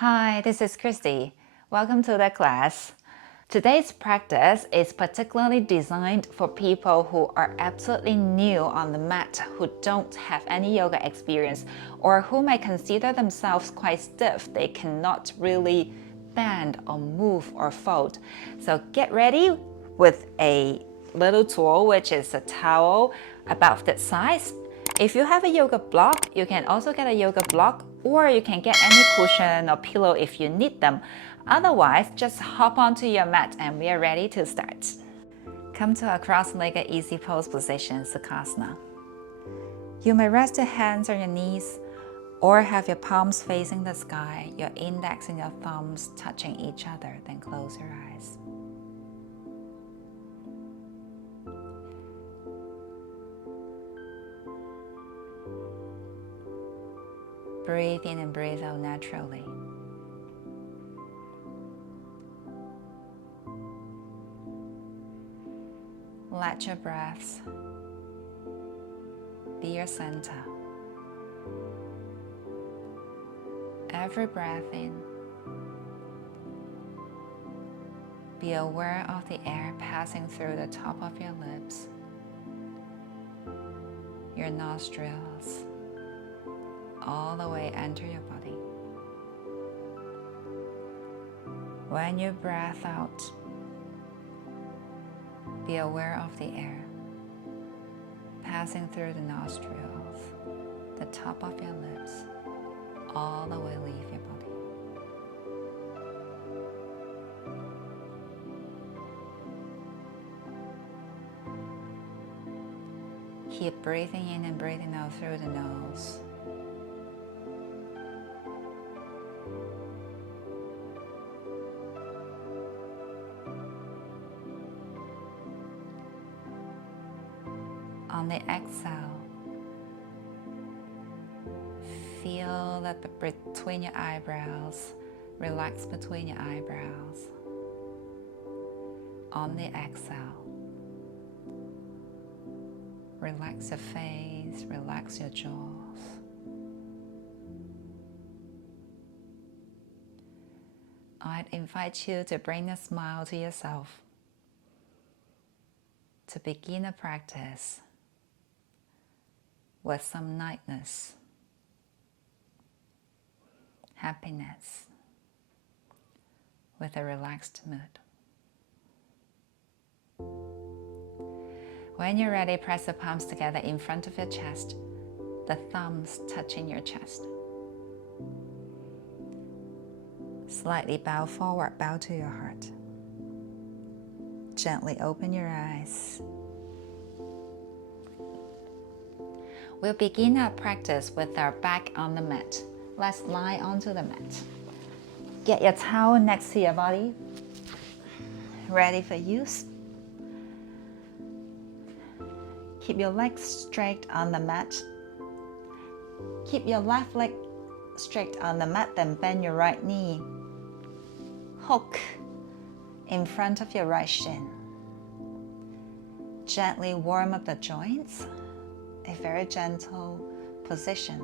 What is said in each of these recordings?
Hi, this is Kristy. Welcome to the class. Today's practice is particularly designed for people who are absolutely new on the mat, who don't have any yoga experience, or who may consider themselves quite stiff. They cannot really bend or move or fold. So get ready with a little tool, which is a towel about that size. If you have a yoga block, you can also get a yoga block, or you can get any cushion or pillow if you need them. Otherwise, just hop onto your mat and we are ready to start. Come to a cross-legged easy pose position, Sukhasana. You may rest your hands on your knees or have your palms facing the sky, your index and your thumbs touching each other, then close your eyes. Breathe in and breathe out naturally. Let your breaths be your center. Every breath in, be aware of the air passing through the top of your lips, your nostrils, all the way enter your body. When you breathe out, be aware of the air passing through the nostrils, the top of your lips, all the way leave your body. Keep breathing in and breathing out through the nose. On the exhale, feel that between your eyebrows, relax between your eyebrows. On the exhale, relax your face, relax your jaws. I'd invite you to bring a smile to yourself to begin a practice with some lightness, happiness, with a relaxed mood. When you're ready, press the palms together in front of your chest, the thumbs touching your chest. Slightly bow forward, bow to your heart. Gently open your eyes. We'll begin our practice with our back on the mat. Let's lie onto the mat. Get your towel next to your body, ready for use. Keep your legs straight on the mat. Keep your left leg straight on the mat, then bend your right knee. Hook in front of your right shin. Gently warm up the joints. A very gentle position.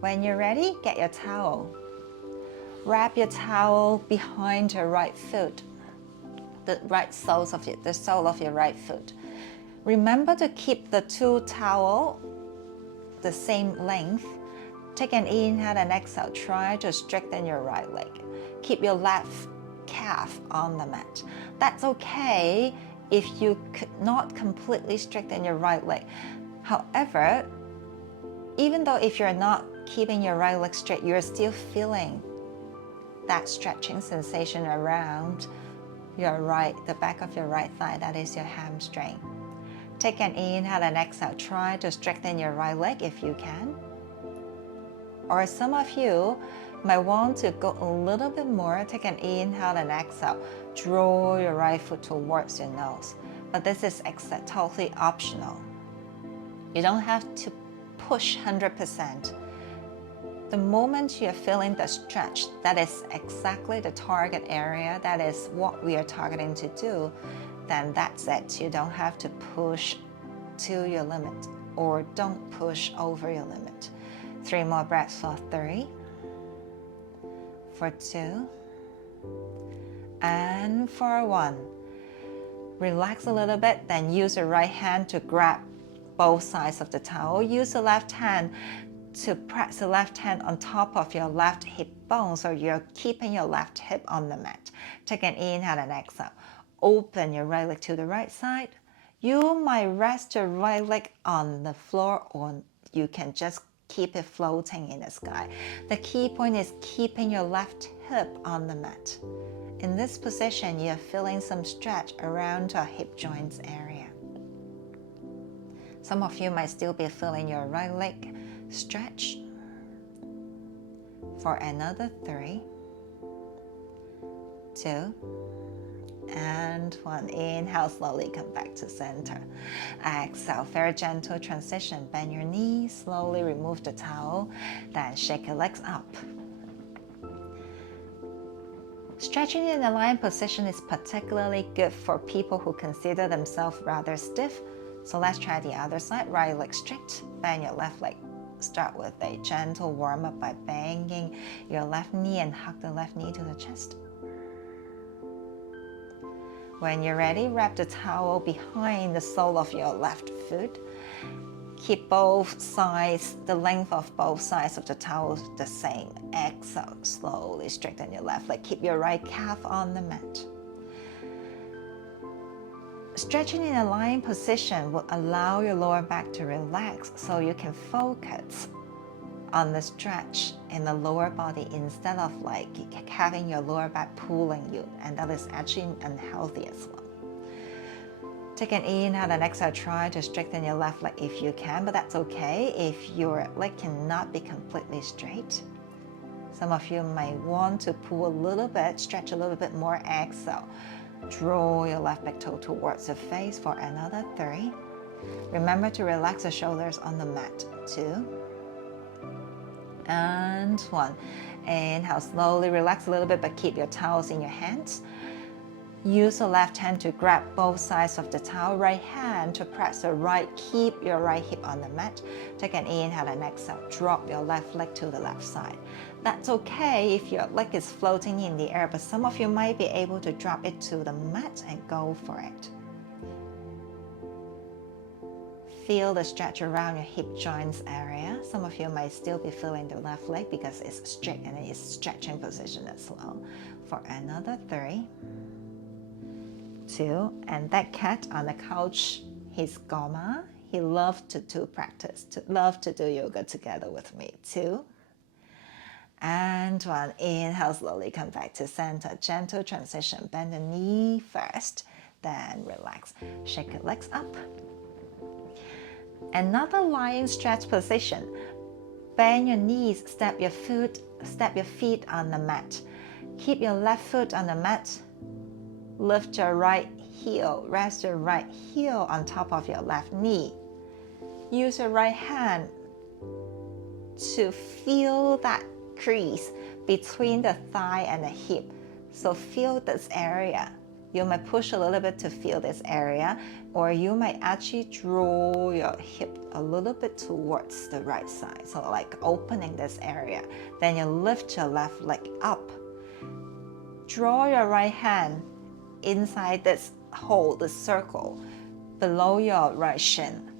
When you're ready, get your towel. Wrap your towel behind your right foot, the sole of your right foot. Remember to keep the two towels the same length. Take an inhale and exhale. Try to straighten your right leg. Keep your left calf on the mat. That's okay if you could not completely straighten your right leg. However, even though if you're not keeping your right leg straight, you're still feeling that stretching sensation around the back of your right thigh, that is your hamstring. Take an inhale and exhale. Try to straighten your right leg if you can. Or some of you might want to go a little bit more. Take an inhale and exhale. Draw your right foot towards your nose. But this is totally optional. You don't have to push 100%. The moment you're feeling the stretch, that is exactly the target area, that is what we are targeting to do, then that's it. You don't have to push to your limit, or don't push over your limit. 3 more breaths for 3, for 2, and for 1. Relax a little bit, then use your right hand to grab both sides of the towel. Use the left hand to press the left hand on top of your left hip bone, so you're keeping your left hip on the mat. Take an inhale and exhale. Open your right leg to the right side. You might rest your right leg on the floor, or you can just keep it floating in the sky. The key point is keeping your left hip on the mat. In this position, you're feeling some stretch around your hip joints area. Some of you might still be feeling your right leg stretch. For another 3, 2, and 1. Inhale, slowly come back to center. Exhale, very gentle transition. Bend your knees, slowly remove the towel, then shake your legs up. Stretching in a lying position is particularly good for people who consider themselves rather stiff. So let's try the other side. Right leg straight, bend your left leg. Start with a gentle warm up by banging your left knee and hug the left knee to the chest. When you're ready, wrap the towel behind the sole of your left foot. Keep both sides, the length of both sides of the towel the same. Exhale, slowly straighten your left leg. Keep your right calf on the mat. Stretching in a lying position will allow your lower back to relax, so you can focus on the stretch in the lower body instead of like having your lower back pulling you, and that is actually unhealthy as well. Take an inhale and exhale. Try to straighten your left leg if you can, but that's okay if your leg cannot be completely straight. Some of you might want to pull a little bit, stretch a little bit more. Exhale. Draw your left back toe towards the face for another 3. Remember to relax the shoulders on the mat. 2, and 1. Inhale, slowly relax a little bit, but keep your towels in your hands. Use the left hand to grab both sides of the towel. Right hand to press the right. Keep your right hip on the mat. Take an inhale and exhale. Drop your left leg to the left side. That's okay if your leg is floating in the air, but some of you might be able to drop it to the mat and go for it. Feel the stretch around your hip joints area. Some of you might still be feeling the left leg because it's straight and it's stretching position as well. For another 3, 2, and that cat on the couch, he's Goma. He loved to do practice, love to do yoga together with me. 2, and 1. Inhale, slowly come back to center. Gentle transition. Bend the knee first, then relax. Shake your legs up. Another lying stretch position. Bend your knees, step your feet on the mat. Keep your left foot on the mat. Lift your right heel. Rest your right heel on top of your left knee. Use your right hand to feel that crease between the thigh and the hip. So feel this area. You might push a little bit to feel this area, or you might actually draw your hip a little bit towards the right side. So like opening this area. Then you lift your left leg up. Draw your right hand inside this hole, this circle, below your right shin.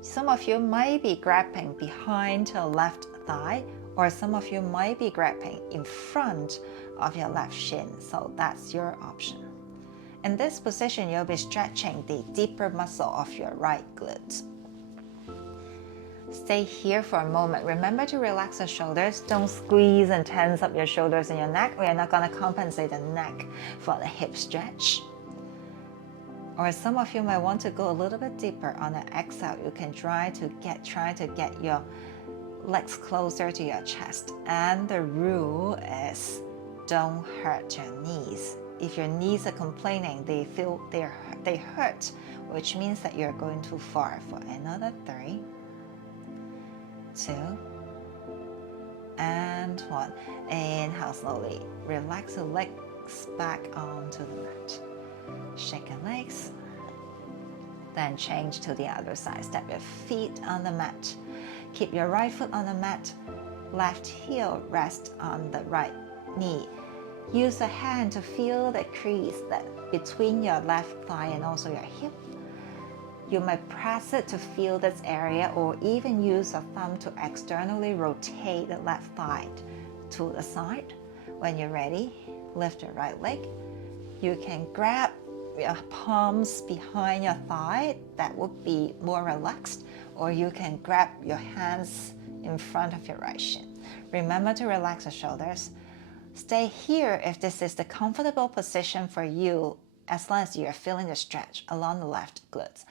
Some of you might be grabbing behind your left thigh, or some of you might be grabbing in front of your left shin, so that's your option. In this position, you'll be stretching the deeper muscle of your right glute. Stay here for a moment. Remember to relax the shoulders. Don't squeeze and tense up your shoulders and your neck. We are not going to compensate the neck for the hip stretch. Or some of you might want to go a little bit deeper on the exhale. You can try to get your legs closer to your chest. And the rule is don't hurt your knees. If your knees are complaining, they hurt, which means that you're going too far. For another 3, 2, and 1. Inhale slowly. Relax the legs back onto the mat. Shake your legs. Then change to the other side. Step your feet on the mat. Keep your right foot on the mat. left heel rests on the right knee. Use a hand to feel the crease that between your left thigh and also your hip. You might press it to feel this area, or even use a thumb to externally rotate the left thigh to the side. When you're ready, lift your right leg. You can grab your palms behind your thigh, that would be more relaxed, or you can grab your hands in front of your right shin. Remember to relax the shoulders. Stay here if this is the comfortable position for you, as long as you're feeling the stretch along the left glutes.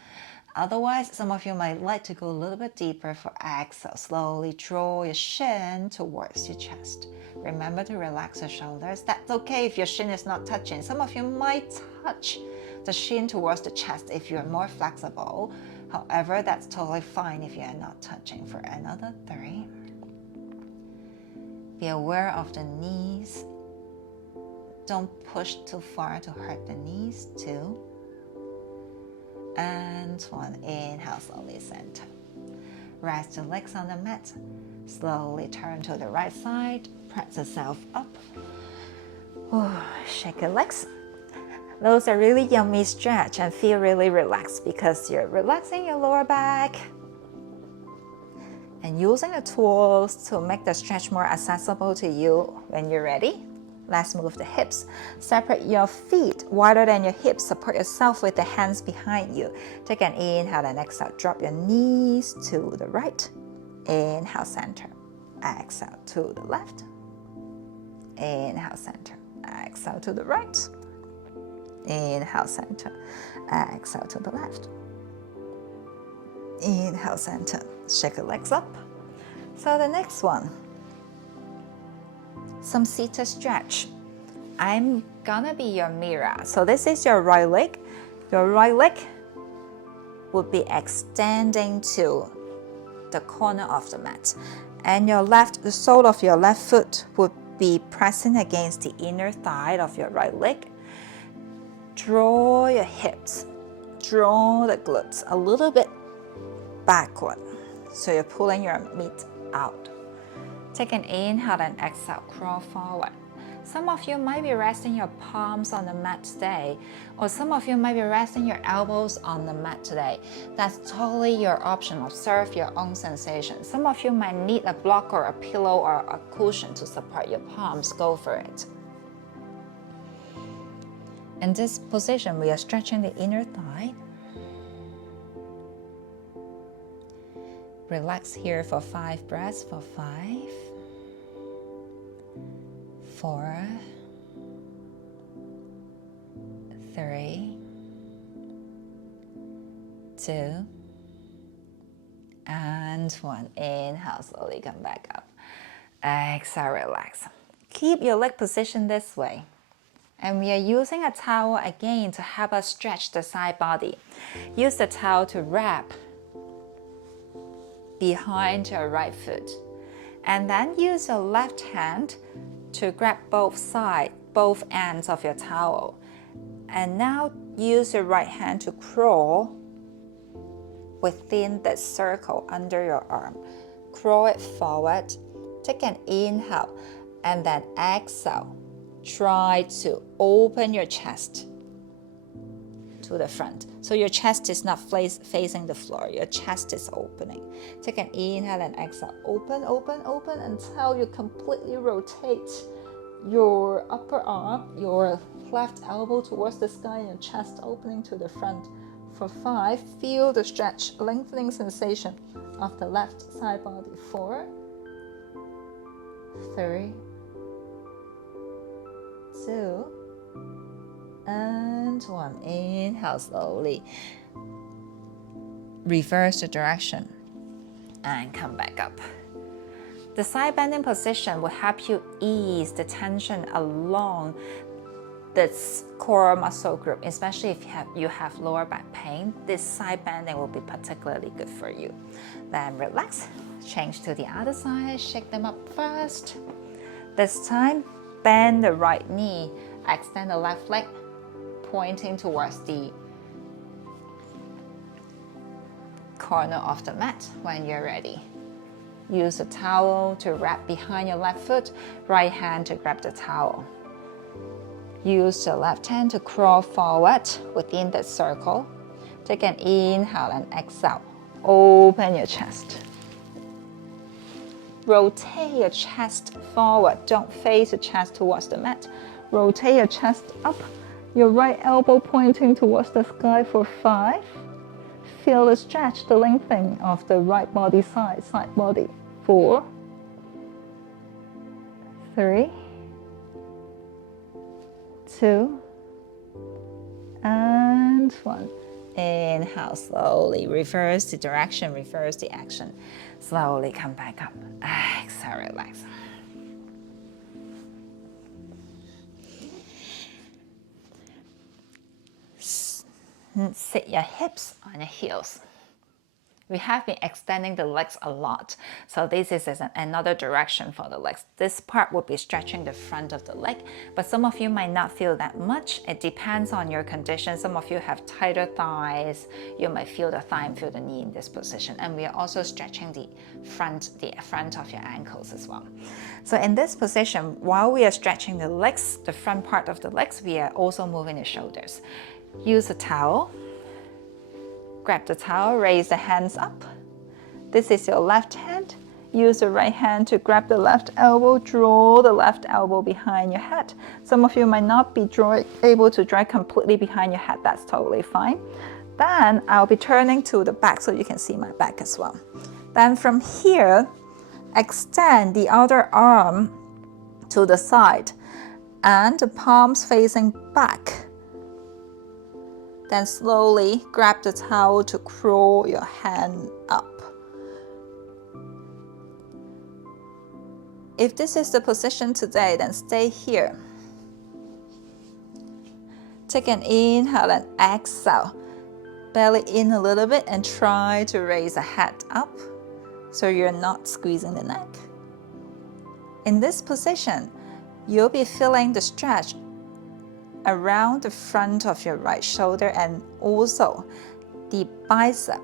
Otherwise, some of you might like to go a little bit deeper. For exhale, slowly draw your shin towards your chest. Remember to relax the shoulders. That's okay if your shin is not touching. Some of you might touch the shin towards the chest if you're more flexible. However, that's totally fine if you're not touching. For another 3. Be aware of the knees. Don't push too far to hurt the knees. 2. And 1. Inhale, slowly center. Rest your legs on the mat. Slowly turn to the right side. Press yourself up. Shake your legs. Those are really yummy stretch and feel really relaxed because you're relaxing your lower back and using the tools to make the stretch more accessible to you. When you're ready, let's move the hips. Separate your feet wider than your hips. Support yourself with the hands behind you. Take an inhale and exhale. Drop your knees to the right. Inhale, center. Exhale to the left. Inhale, center. Exhale to the right. Inhale, center. Exhale to the left. Inhale, center. Shake your legs up. So the next one, some seated stretch. I'm gonna be your mirror. So this is your right leg. Your right leg would be extending to the corner of the mat. And the sole of your left foot would be pressing against the inner thigh of your right leg. Draw your hips, draw the glutes a little bit backward. So you're pulling your meat out. Take an inhale and exhale, crawl forward. Some of you might be resting your palms on the mat today, or some of you might be resting your elbows on the mat today. That's totally your option. Observe your own sensation. Some of you might need a block or a pillow or a cushion to support your palms. Go for it. In this position, we are stretching the inner thigh. Relax here for 5 breaths. For 5, 4, 3, 2, and 1. Inhale, slowly come back up. Exhale, relax. Keep your leg positioned this way. And we are using a towel again to help us stretch the side body. Use the towel to wrap behind your right foot. And then use your left hand to grab both ends of your towel. And now use your right hand to crawl within the circle under your arm. Crawl it forward. Take an inhale and then exhale. Try to open your chest to the front. So your chest is not facing the floor. Your chest is opening. Take an inhale and exhale. Open, open, open until you completely rotate your upper arm, your left elbow towards the sky, and your chest opening to the front. For 5, feel the stretch, lengthening sensation of the left side body. 4, 3, 2, and 1. Inhale slowly. Reverse the direction and come back up. The side bending position will help you ease the tension along this core muscle group, especially if you have lower back pain. This side bending will be particularly good for you. Then relax, change to the other side, shake them up first. This time, bend the right knee, extend the left leg, pointing towards the corner of the mat when you're ready. use a towel to wrap behind your left foot, right hand to grab the towel. Use the left hand to crawl forward within the circle. Take an inhale and exhale. Open your chest. Rotate your chest forward. Don't face your chest towards the mat. Rotate your chest up. Your right elbow pointing towards the sky for 5. Feel the stretch, the lengthening of the right body side body. 4, 3, 2, and 1. Inhale, slowly reverse the direction, reverse the action. Slowly come back up. Exhale, relax. Sit your hips on your heels. We have been extending the legs a lot, so this is another direction for the legs. This part will be stretching the front of the leg, but some of you might not feel that much. It depends on your condition. Some of you have tighter thighs. You might feel the thigh and feel the knee in this position. And we are also stretching the front of your ankles as well. So in this position, while we are stretching the legs, the front part of the legs, we are also moving the shoulders. Use a towel. Grab the towel, raise the hands up. This is your left hand. Use the right hand to grab the left elbow, draw the left elbow behind your head. Some of you might not be able to draw completely behind your head. That's totally fine. Then I'll be turning to the back so you can see my back as well. Then from here, extend the other arm to the side and the palms facing back. Then slowly grab the towel to crawl your hand up. If this is the position today, then stay here. Take an inhale and exhale. Belly in a little bit and try to raise the head up so you're not squeezing the neck. In this position, you'll be feeling the stretch around the front of your right shoulder and also the bicep.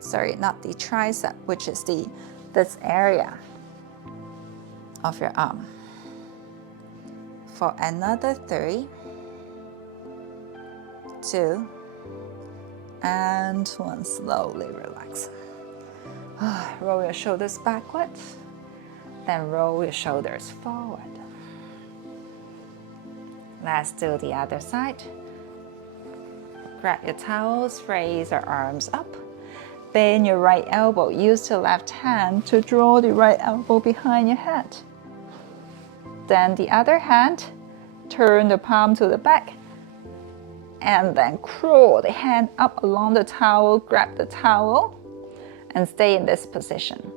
Sorry, not the tricep, which is this area of your arm. For another 3, 2, and 1. Slowly relax. Roll your shoulders backwards. Then roll your shoulders forward. Let's do the other side. Grab your towels, raise your arms up. Bend your right elbow. Use the left hand to draw the right elbow behind your head. Then the other hand, turn the palm to the back. And then crawl the hand up along the towel, grab the towel, and stay in this position.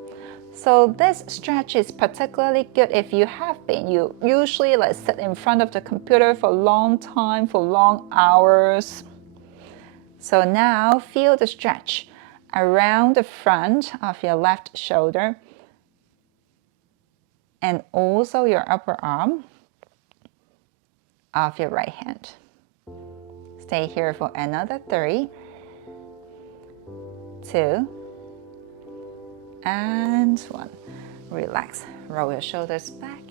So this stretch is particularly good if you usually sit in front of the computer for a long time, for long hours. So now feel the stretch around the front of your left shoulder and also your upper arm of your right hand. Stay here for another 3, 2, and 1. Relax. Roll your shoulders back.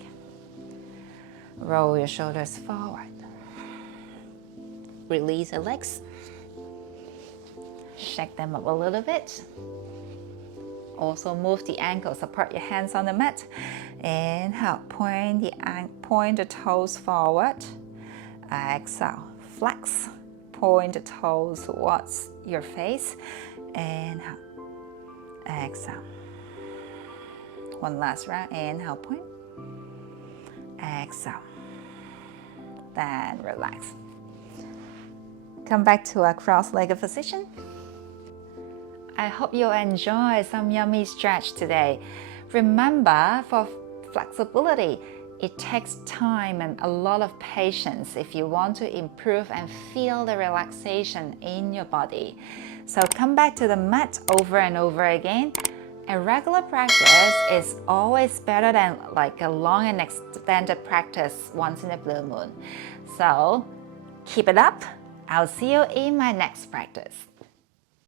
Roll your shoulders forward. Release the legs. Shake them up a little bit. Also move the ankles. Support your hands on the mat. Inhale. Point the toes forward. Exhale. Flex. Point the toes towards your face. Inhale. Exhale. One last round. Inhale, point. Exhale. Then relax. Come back to a cross-legged position. I hope you enjoy some yummy stretch today. Remember, for flexibility, it takes time and a lot of patience if you want to improve and feel the relaxation in your body. So come back to the mat over and over again. A regular practice is always better than a long and extended practice once in a blue moon. So keep it up. I'll see you in my next practice.